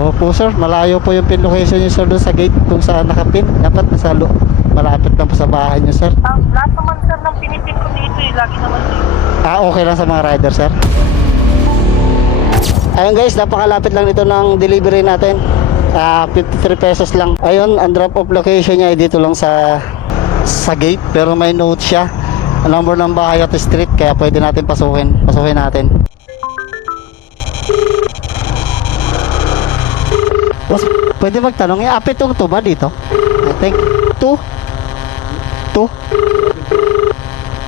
Opo sir, malayo po yung pin location niyo sir doon sa gate kung saan nakapin. Dapat nasa malapit lang po sa bahay niyo sir. Lahat naman sir ng pinipin ko dito eh, lagi naman dito. Okay lang sa mga rider sir. Ayun guys, napakalapit lang dito ng delivery natin. 53 pesos lang. Ayun, ang drop off location niya ay dito lang sa gate, pero may note siya. Ang number ng bahay at street, kaya pwede natin pasukin natin. Boss, pwede magtanong, apitong to ba dito? I think 2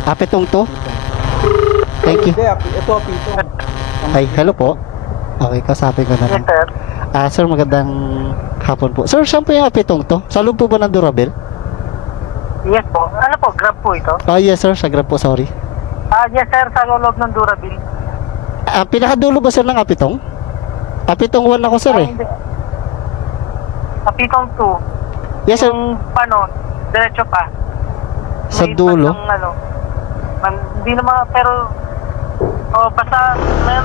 apitong to. Thank you. Ito, Pito. Ay, hello po. Okay, kasabi ko na Yes lang. sir. Sir, magandang hapon po. Sir, saan po yung apitong to? Sa loob po ba ng Durabel? Yes po. Ano po, Grab po ito? Yes sir, sa Grab po, sorry. Yes sir, sa loob ng Durabil. Pinakadulo ba sir ng apitong? Apitong 1 ako sir eh. Hindi. Kapitong 2. Yes sir, Yung paano, diretso pa. sa May dulo. bandang, ano, hindi naman, pero, basta,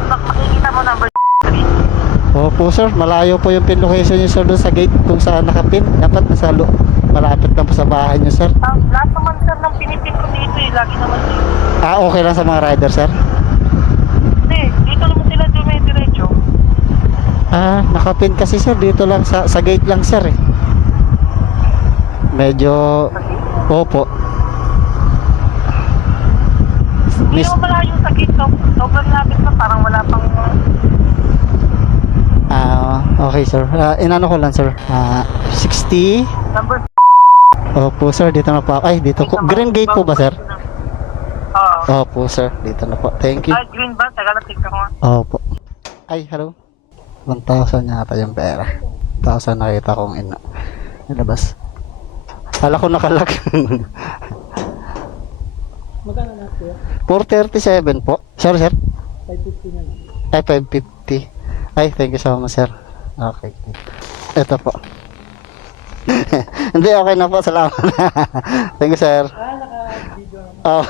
makikita mo number 3. Opo sir, malayo po yung pin location niyo sir doon sa gate kung saan nakapin. Dapat nasa malapit lang po sa bahay niyo sir. Lahat naman sir ng pinipin ko dito eh, lagi naman dito. Okay lang sa mga rider sir. Hindi, dito naman sila dumidiretso. Nakapin kasi sir dito lang sa gate lang sir eh. Medyo opo. Hindi Miss, naman malayo sa gate, sobrang lapit na, parang wala pang, okay sir. Inano ko lang sir. 60. number. Opo sir, dito na po. Ay, dito ko. Green gate po ba sir? Oo. Opo sir, dito na po. Thank you. Green ba? Teka lang, tignan ko nga. Opo. Ay, hello. 1,000 yata yung pera. 1,000 nakita kong nilabas. Kala ko nakalak. Magkano na ito? 437 po. Sorry sir. 550 na lang. Ay, 550. Ay, thank you so much sir. Okay. Ito po. Hindi, okay na po. Salamat. Thank you sir. Naka-video. Oh.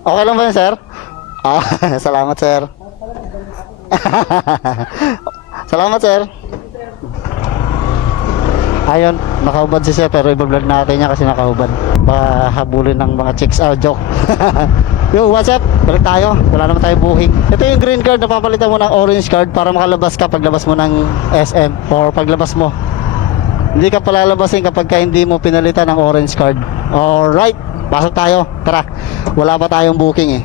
Okay lang ba yun sir? Salamat sir. Salamat sir. Ayun, nakaubad si sir pero i-vlog natin niya kasi nakaubad. Baka habulin ng mga chicks. Joke. Yo, what's up? Balik tayo. Wala naman tayo booking. Ito yung green card, napapalitan mo ng orange card para makalabas ka paglabas mo ng SM or paglabas mo. Hindi ka palalabasin kapag hindi mo pinalitan ng orange card. Alright, pasok tayo. Tara, wala pa tayong booking eh.